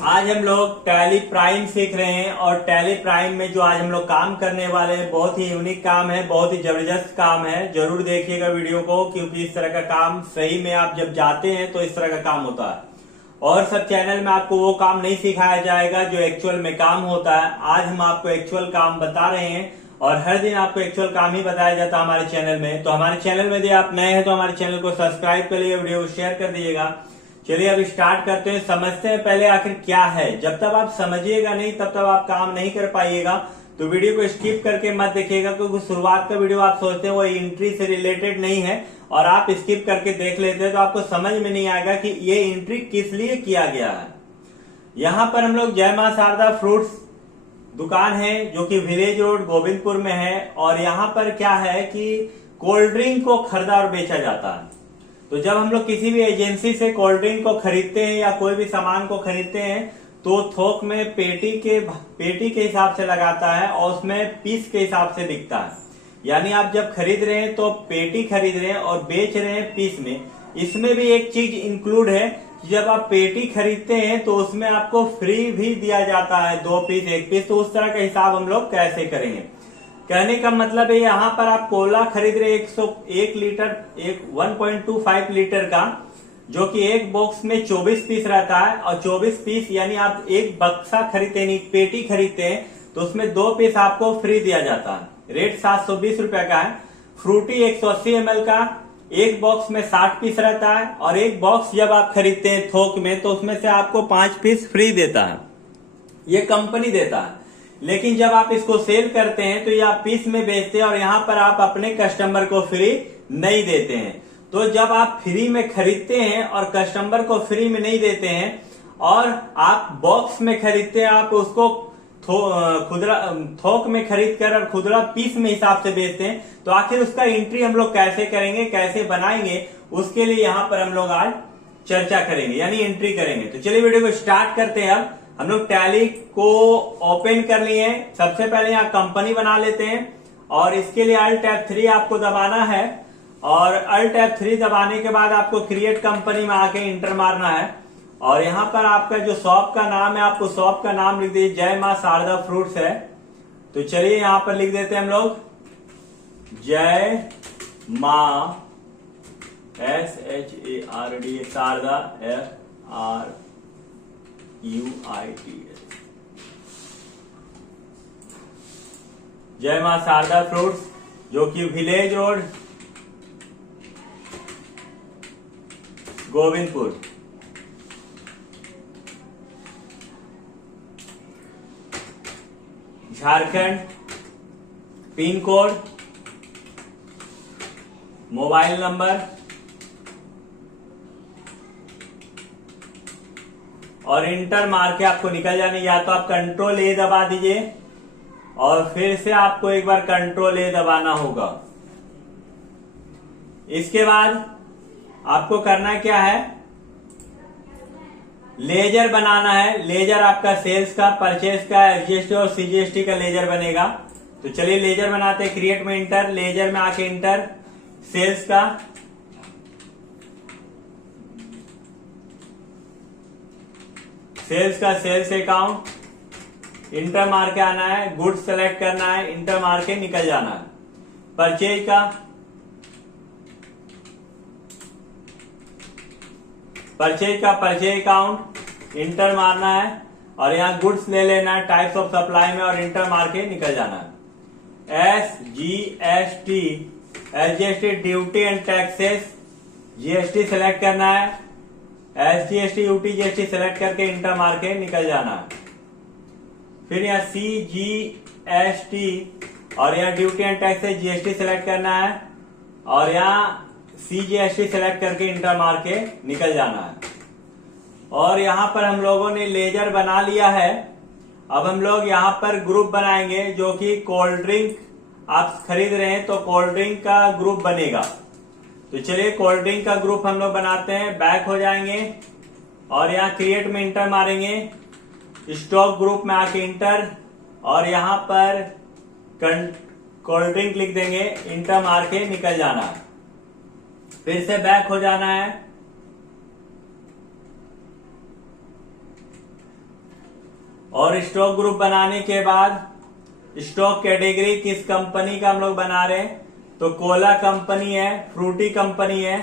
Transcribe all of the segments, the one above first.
आज हम लोग टैली प्राइम सीख रहे हैं और टैली प्राइम में जो आज हम लोग काम करने वाले हैं बहुत ही यूनिक काम है, बहुत ही जबरदस्त काम है। जरूर देखिएगा वीडियो को, क्योंकि इस तरह का काम सही में आप जब जाते हैं तो इस तरह का काम होता है। और सब चैनल में आपको वो काम नहीं सिखाया जाएगा जो एक्चुअल में काम होता है। आज हम आपको एक्चुअल काम बता रहे हैं और हर दिन आपको एक्चुअल काम ही बताया जाता है हमारे चैनल में। तो हमारे चैनल में यदि आप नए हैं तो हमारे चैनल को सब्सक्राइब कर लीजिए, वीडियो को शेयर कर दीजिएगा। चलिए अब स्टार्ट करते हैं, समझते हैं पहले आखिर क्या है। जब तक आप समझिएगा नहीं तब तक आप काम नहीं कर पाइएगा। तो वीडियो को स्किप करके मत देखिएगा, क्योंकि शुरुआत का वीडियो आप सोचते हैं वो एंट्री से रिलेटेड नहीं है और आप स्किप करके देख लेते हैं तो आपको समझ में नहीं आएगा कि ये एंट्री किस लिए किया गया है। यहाँ पर हम लोग जय मां शारदा फ्रूट्स दुकान है जो कि विलेज रोड गोविंदपुर में है। और यहाँ पर क्या है कि कोल्ड ड्रिंक को खरीदा और बेचा जाता है। तो जब हम लोग किसी भी एजेंसी से कोल्ड ड्रिंक को खरीदते हैं या कोई भी सामान को खरीदते हैं तो थोक में पेटी के हिसाब से लगाता है और उसमें पीस के हिसाब से बिकता है। यानी आप जब खरीद रहे हैं तो पेटी खरीद रहे हैं और बेच रहे हैं पीस में। इसमें भी एक चीज इंक्लूड है कि जब आप पेटी खरीदते हैं तो उसमें आपको फ्री भी दिया जाता है 2 पीस 1 पीस। तो उस तरह का हिसाब हम लोग कैसे करेंगे, कहने का मतलब है यहाँ पर आप कोला खरीद रहे 101 लीटर 1.25 लीटर का, जो कि एक बॉक्स में 24 पीस रहता है। और 24 पीस यानी आप एक बक्सा खरीदते हैं, पेटी खरीदते हैं तो उसमें 2 पीस आपको फ्री दिया जाता है। रेट 720 रुपए का है। फ्रूटी 180 ml का एक बॉक्स में 60 पीस रहता है और एक बॉक्स जब आप खरीदते हैं थोक में तो उसमें से आपको 5 पीस फ्री देता है, ये कंपनी देता है। लेकिन जब आप इसको सेल करते हैं तो ये आप पीस में बेचते हैं और यहाँ पर आप अपने कस्टमर को फ्री नहीं देते हैं। तो जब आप फ्री में खरीदते हैं और कस्टमर को फ्री में नहीं देते हैं और आप बॉक्स में खरीदते हैं, आप उसको खुदरा थोक में खरीद कर और खुदरा पीस में हिसाब से बेचते हैं, तो आखिर उसका एंट्री हम लोग कैसे करेंगे, कैसे बनाएंगे, उसके लिए यहाँ पर हम लोग आज चर्चा करेंगे, यानी एंट्री करेंगे। तो चलिए वीडियो को स्टार्ट करते हैं। अब हम लोग टैली को ओपन कर लिए हैं। सबसे पहले यहाँ कंपनी बना लेते हैं और इसके लिए Alt F3 आपको दबाना है और Alt F3 दबाने के बाद आपको क्रिएट कंपनी में आके इंटर मारना है। और यहाँ पर आपका जो शॉप का नाम है, आपको शॉप का नाम लिख दीजिए, जय मां शारदा फ्रूट्स है। तो चलिए यहाँ पर लिख देते हैं हम लोग जय मां SHARD शारदा FRUITS जय मां शारदा फ्रूट्स, जो कि village road Govindpur. Jharkhand. Pin code, mobile number और इंटर मार के आपको निकल जाने। या तो आप कंट्रोल ए दबा दीजिए और फिर से आपको एक बार कंट्रोल ए दबाना होगा। इसके बाद आपको करना क्या है, लेजर बनाना है। लेजर आपका सेल्स का, परचेज का, एसजीएसटी और सीजीएसटी का लेजर बनेगा। तो चलिए लेजर बनाते हैं। क्रिएट में इंटर, लेजर में आके इंटर, सेल्स का, सेल्स अकाउंट, इंटर मार के आना है। गुड्स सेलेक्ट करना है, इंटर मार के निकल जाना है। परचेज का, परचेज अकाउंट, इंटर मारना है और यहाँ गुड्स ले लेना है टाइप्स ऑफ सप्लाई में और इंटर मार के निकल जाना है। SGST duty and taxes, GST select करना है। SGST यूटी जीएसटी सेलेक्ट करके इंटर मार के निकल जाना है। फिर यहाँ CGST और यहाँ duty and taxes GST select करना है और यहाँ CGST सेलेक्ट करके इंटर मार के निकल जाना है। और यहाँ पर हम लोगों ने लेजर बना लिया है। अब हम लोग यहाँ पर ग्रुप बनाएंगे, जो कि कोल्ड ड्रिंक आप खरीद रहे हैं तो कोल्ड ड्रिंक का ग्रुप बनेगा। तो चलिए कोल्ड ड्रिंक का ग्रुप हम लोग बनाते हैं। बैक हो जाएंगे और यहाँ क्रिएट में इंटर मारेंगे, स्टॉक ग्रुप में आके इंटर और यहाँ पर कोल्ड ड्रिंक लिख देंगे, इंटर मार के निकल जाना है। फिर से बैक हो जाना है और स्टॉक ग्रुप बनाने के बाद स्टॉक कैटेगरी किस कंपनी का हम लोग बना रहे हैं, तो कोला कंपनी है, फ्रूटी कंपनी है,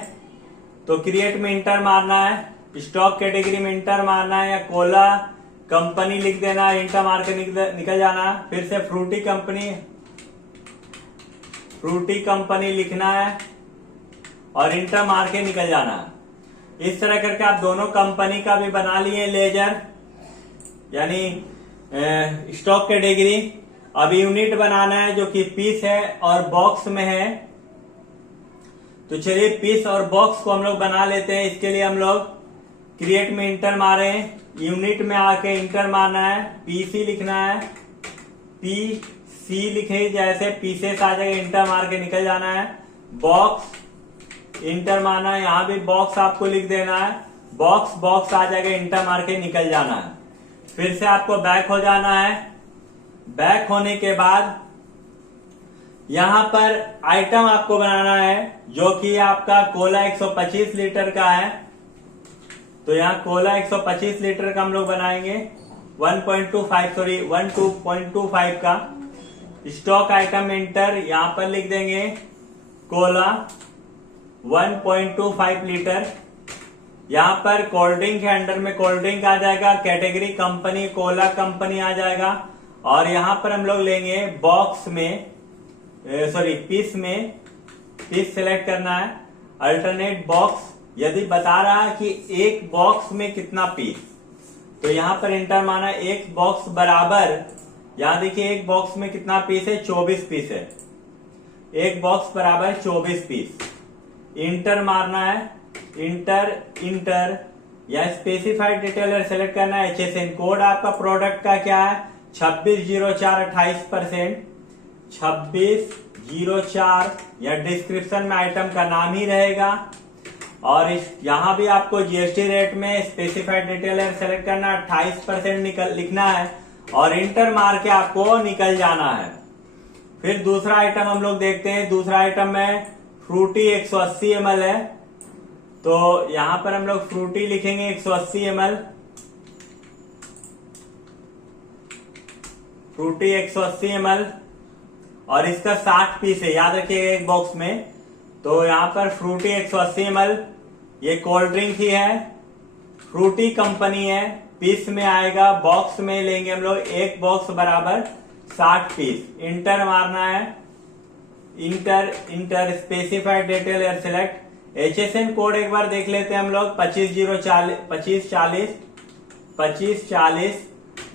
तो क्रिएट में इंटर मारना है, स्टॉक कैटेगरी में इंटर मारना है या कोला कंपनी लिख देना है, इंटर मार के निकल जाना है। फिर से फ्रूटी कंपनी लिखना है और इंटर मार के निकल जाना है। इस तरह करके आप दोनों कंपनी का भी बना लिए लेजर यानी स्टॉक कैटेगरी। अब यूनिट बनाना है जो कि पीस है और बॉक्स में है, तो चलिए पीस और बॉक्स को हम लोग बना लेते हैं। इसके लिए हम लोग क्रिएट में इंटर मारे, यूनिट में आके इंटर मारना है, पीसी लिखना है, पीसी लिखे जैसे पीसेस आ जाएगा, इंटर मार के निकल जाना है। बॉक्स इंटर मारना है, यहाँ भी बॉक्स आपको लिख देना है, बॉक्स आ जाएगा, इंटर मार के निकल जाना है। फिर से आपको बैक हो जाना है। बैक होने के बाद यहां पर आइटम आपको बनाना है जो कि आपका कोला 125 लीटर का है, तो यहाँ कोला 125 लीटर का हम लोग बनाएंगे 12.25 का। स्टॉक आइटम इंटर, यहां पर लिख देंगे कोला 1.25 लीटर। यहां पर कोल्ड ड्रिंक के अंडर में कोल्ड ड्रिंक आ जाएगा, कैटेगरी कंपनी कोला कंपनी आ जाएगा। और यहां पर हम लोग लेंगे बॉक्स में पीस सेलेक्ट करना है, अल्टरनेट बॉक्स। यदि बता रहा है कि एक बॉक्स में कितना पीस, तो यहां पर इंटर मारना, एक बॉक्स बराबर, यहां देखिए एक बॉक्स में कितना पीस है, 24 पीस है, एक बॉक्स बराबर 24 पीस। इंटर मारना है, इंटर या स्पेसिफाइड डिटेलर सेलेक्ट करना है। HSN कोड आपका प्रोडक्ट का क्या है, 260428%, 2604 या डिस्क्रिप्शन में आइटम का नाम ही रहेगा। और यहां भी आपको GST रेट में स्पेसिफाइड डिटेलर सेलेक्ट करना है, 28% लिखना है और इंटर मार के आपको निकल जाना है। फिर दूसरा आइटम हम लोग देखते हैं। दूसरा आइटम में फ्रूटी 180 ml है, तो यहां पर हम लोग फ्रूटी लिखेंगे 180 ml, फ्रूटी 180 ml और इसका 60 पीस है, याद रखिएगा एक बॉक्स में। तो यहाँ पर फ्रूटी 180 ml, ये कोल्ड ड्रिंक ही है, फ्रूटी कंपनी है, पीस में आएगा, बॉक्स में लेंगे हम लोग एक बॉक्स बराबर 60 पीस। इंटर मारना है, inter specified detail select. HSN code एक बार देख लेते हैं हम लोग, 2540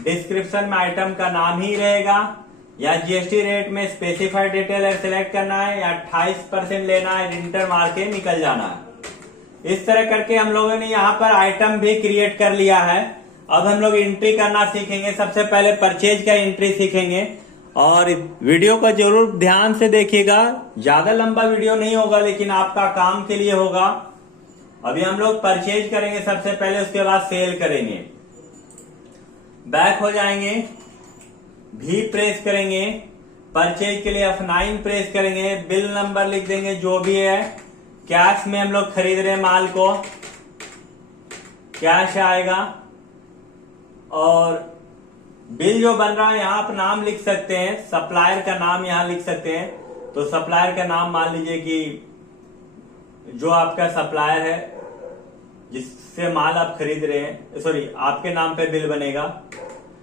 डिस्क्रिप्शन में आइटम का नाम ही रहेगा या GST रेट में स्पेसिफाइड डिटेल सेलेक्ट करना है या 28% लेना है, इंटर मार के निकल जाना है। इस तरह करके हम लोगों ने यहाँ पर आइटम भी क्रिएट कर लिया है। अब हम लोग एंट्री करना सीखेंगे। सबसे पहले परचेज का एंट्री सीखेंगे और वीडियो को जरूर ध्यान से देखिएगा, ज्यादा लंबा वीडियो नहीं होगा लेकिन आपका काम के लिए होगा। अभी हम लोग परचेज करेंगे सबसे पहले, उसके बाद सेल करेंगे। बैक हो जाएंगे, भी प्रेस करेंगे, परचेज के लिए F9 प्रेस करेंगे, बिल नंबर लिख देंगे जो भी है। कैश में हम लोग खरीद रहे हैं माल को, कैश आएगा और बिल जो बन रहा है यहाँ आप नाम लिख सकते हैं, सप्लायर का नाम यहाँ लिख सकते हैं। तो सप्लायर का नाम मान लीजिए कि जो आपका सप्लायर है जिससे माल आप खरीद रहे हैं, सॉरी आपके नाम पे बिल बनेगा,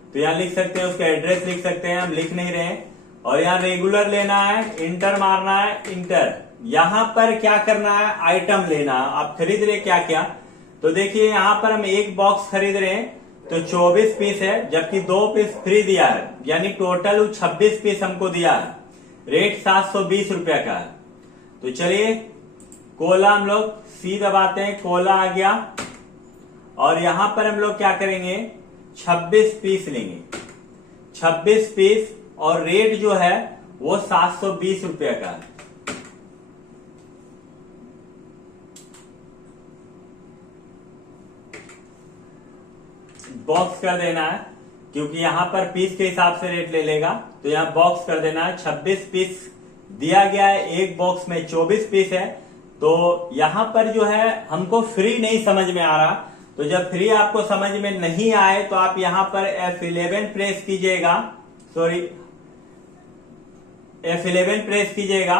तो यहाँ लिख सकते हैं, उसका एड्रेस लिख सकते हैं, हम लिख नहीं रहे हैं। और यहाँ रेगुलर लेना है, इंटर मारना है, इंटर। यहाँ पर क्या करना है, आइटम लेना है, आप खरीद रहे क्या क्या। तो देखिए यहाँ पर हम एक बॉक्स खरीद रहे हैं तो 24 पीस है, जबकि 2 पीस फ्री दिया है, यानी टोटल 26 पीस हमको दिया है। रेट 720 रुपया का है। तो चलिए कोला हम लोग सी दबाते हैं, कोला आ गया और यहां पर हम लोग क्या करेंगे, 26 पीस लेंगे, 26 पीस और रेट जो है वो 720 रुपया का है। बॉक्स कर देना है क्योंकि यहां पर पीस के हिसाब से रेट ले लेगा, तो यहां बॉक्स कर देना है। 26 पीस दिया गया है, एक बॉक्स में 24 पीस है। तो यहां पर जो है हमको फ्री नहीं समझ में आ रहा, तो जब फ्री आपको समझ में नहीं आए तो आप यहां पर F11 प्रेस कीजिएगा, F11 प्रेस कीजिएगा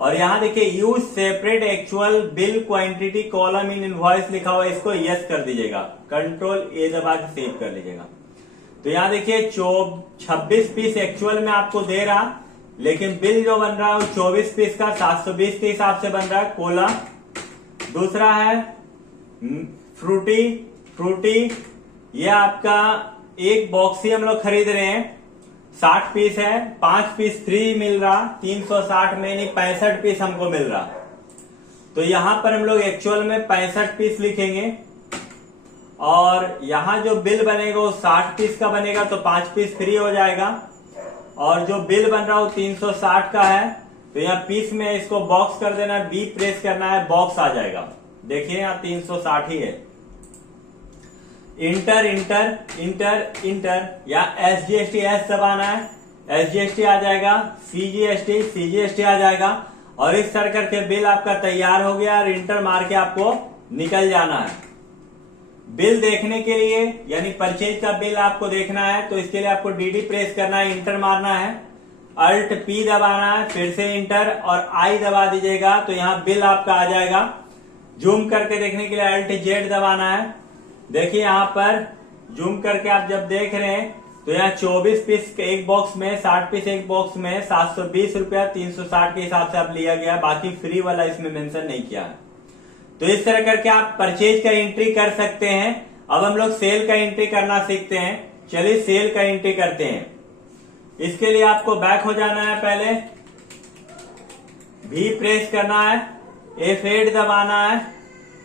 और यहां देखिए use separate actual bill quantity column in invoice लिखा हुआ है, इसको यस कर दीजिएगा, कंट्रोल ए दबा के सेव कर लीजिएगा। तो यहां देखिए 26 पीस एक्चुअल में आपको दे रहा, लेकिन बिल जो बन रहा है वो 24 पीस का 720 के हिसाब से बन रहा है कोला। दूसरा है फ्रूटी, ये आपका एक बॉक्स ही हम लोग खरीद रहे हैं, 60 पीस है, 5 पीस फ्री मिल रहा, 360 में नहीं 65 पीस हमको मिल रहा। तो यहां पर हम लोग एक्चुअल में 65 पीस लिखेंगे और यहां जो बिल बनेगा वो 60 पीस का बनेगा, तो 5 पीस फ्री हो जाएगा। और जो बिल बन रहा है वो 360 का है, तो यहाँ पीस में इसको बॉक्स कर देना है, बी प्रेस करना है, बॉक्स आ जाएगा। देखिए यहाँ 360 ही है। इंटर या SGST एस दबाना है, SGST आ जाएगा, CGST आ जाएगा और इस तरह करके बिल आपका तैयार हो गया और इंटर मार के आपको निकल जाना है। बिल देखने के लिए यानी परचेज का बिल आपको देखना है, तो इसके लिए आपको DD प्रेस करना है, इंटर मारना है, Alt P दबाना है, फिर से इंटर और I दबा दीजिएगा, तो यहाँ बिल आपका आ जाएगा। जूम करके देखने के लिए Alt Z दबाना है। देखिए यहाँ पर जूम करके आप जब देख रहे हैं तो यहाँ 24 पीस एक बॉक्स में, 60 पीस एक बॉक्स में 720 रुपया 360 के हिसाब से आप लिया गया, बाकी फ्री वाला इसमें मेंशन नहीं किया है। तो इस तरह करके आप परचेज का एंट्री कर सकते हैं। अब हम लोग सेल का एंट्री करना सीखते हैं। चलिए सेल का एंट्री करते हैं। इसके लिए आपको बैक हो जाना है, पहले V प्रेस करना है, F8 दबाना है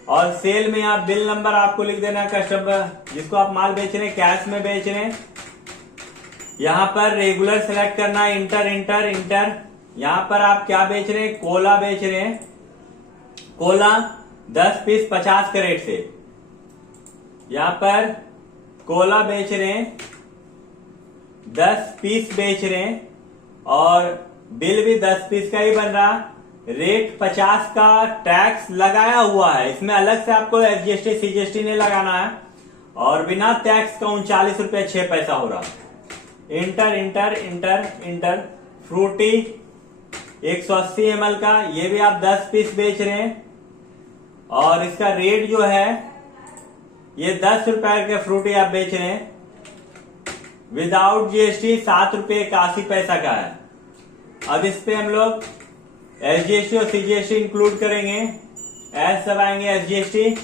और सेल में आप बिल नंबर आपको लिख देना है, कस्टमर जिसको आप माल बेच रहे हैं, कैश में बेच रहे हैं। यहाँ पर रेगुलर सेलेक्ट करना है, इंटर। यहाँ पर आप क्या बेच रहे हैं, कोला बेच रहे हैं, कोला 10 पीस 50 के रेट से। यहाँ पर कोला बेच रहे हैं, 10 पीस बेच रहे हैं और बिल भी 10 पीस का ही बन रहा। रेट 50 का टैक्स लगाया हुआ है, इसमें अलग से आपको SGST CGST नहीं लगाना है और बिना टैक्स का 39 रुपया 6 पैसा हो रहा। इंटर। फ्रूटी 180 ml का, ये भी आप 10 पीस बेच रहे हैं और इसका रेट जो है ये 10 रुपए के फ्रूटी आप बेच रहे हैं, विदाउट GST 7 रुपये 81 पैसा का है। अब इस पे हम लोग SGST और CGST इंक्लूड करेंगे, S दबाएंगे SGST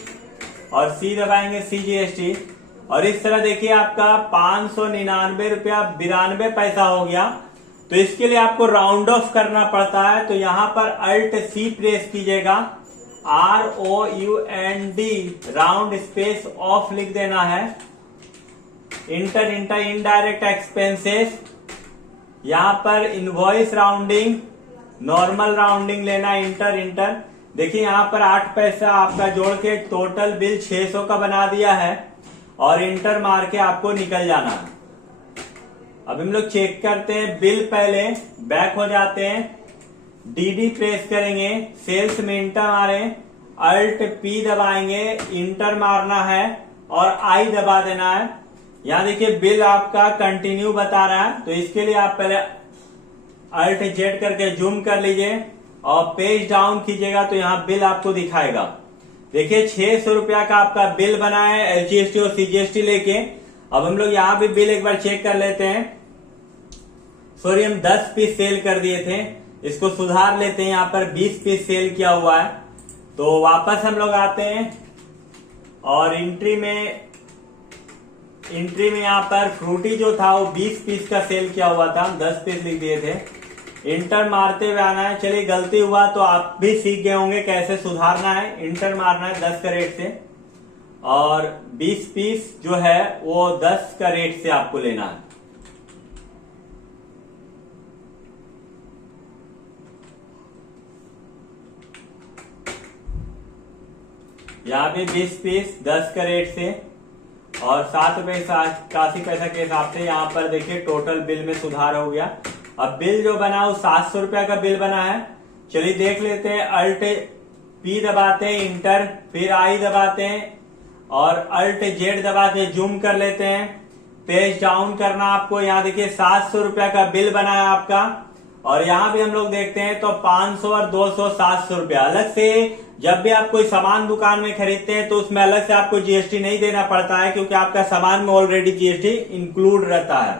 और C दबाएंगे CGST और इस तरह देखिए आपका 599 रुपया 92 पैसा हो गया। तो इसके लिए आपको राउंड ऑफ करना पड़ता है, तो यहां पर Alt C प्रेस कीजिएगा, ROUND राउंड स्पेस ऑफ लिख देना है। इंटर इनडायरेक्ट एक्सपेंसेस, यहां पर इनवॉइस राउंडिंग, नॉर्मल राउंडिंग लेना, इंटर। देखिए यहाँ पर 8 पैसा आपका जोड़ के टोटल बिल 600 का बना दिया है और इंटर मार के आपको निकल जाना है। अब हम लोग चेक करते हैं बिल, पहले बैक हो जाते हैं, DD प्रेस करेंगे, सेल्स में इंटर मारे, Alt P दबाएंगे, इंटर मारना है और I दबा देना है। यहाँ देखिए बिल आपका कंटिन्यू बता रहा है, तो इसके लिए आप पहले Alt Z करके जूम कर लीजिए और पेज डाउन कीजिएगा तो यहाँ बिल आपको दिखाएगा। देखिए 600 रुपया का आपका बिल बना है SGST और CGST लेके। अब हम लोग यहाँ भी बिल एक बार चेक कर लेते हैं। सॉरी, हम 10 पीस सेल कर दिए थे, इसको सुधार लेते हैं। यहाँ पर 20 पीस सेल किया हुआ है, तो वापस हम लोग आते हैं और एंट्री में यहाँ पर फ्रूटी जो था वो 20 पीस का सेल किया हुआ था, 10 पीस लिख दिए थे। इंटर मारते हुए आना है। चलिए गलती हुआ तो आप भी सीख गए होंगे कैसे सुधारना है। इंटर मारना है 10 का रेट से और 20 पीस जो है वो 10 का रेट से आपको लेना है। यहाँ पे 20 पीस 10 का रेट से और 7 रुपए 81 पैसा के हिसाब से यहाँ पर देखिए टोटल बिल में सुधार हो गया। अब बिल जो बना वो 700 रुपया का बिल बना है। चलिए देख लेते हैं। Alt P दबाते हैं, इंटर, फिर I दबाते हैं और अल्ट जेड दबा के जूम कर लेते हैं। पेज डाउन करना आपको, यहाँ देखिए 700 रुपया का बिल बना है आपका। और यहाँ भी हम लोग देखते हैं तो 500 और 200 700 रुपया। अलग से जब भी आप कोई सामान दुकान में खरीदते हैं तो उसमें अलग से आपको जीएसटी नहीं देना पड़ता है, क्योंकि आपका सामान में ऑलरेडी जीएसटी इंक्लूड रहता है।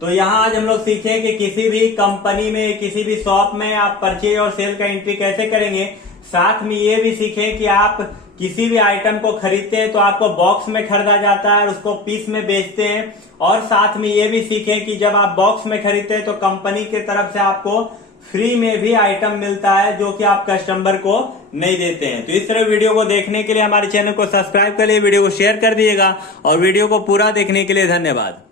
तो यहाँ आज हम लोग सीखे कि किसी भी कंपनी में, किसी भी शॉप में आप परचेज और सेल का एंट्री कैसे करेंगे। साथ में ये भी सीखे कि आप किसी भी आइटम को खरीदते हैं तो आपको बॉक्स में खरीदा जाता है और उसको पीस में बेचते हैं। और साथ में ये भी सीखें कि जब आप बॉक्स में खरीदते हैं तो कंपनी की तरफ से आपको फ्री में भी आइटम मिलता है, जो कि आप कस्टमर को नहीं देते हैं। तो इस तरह वीडियो को देखने के लिए हमारे चैनल को सब्सक्राइब कर लिए, वीडियो को शेयर कर दिएगा और वीडियो को पूरा देखने के लिए धन्यवाद।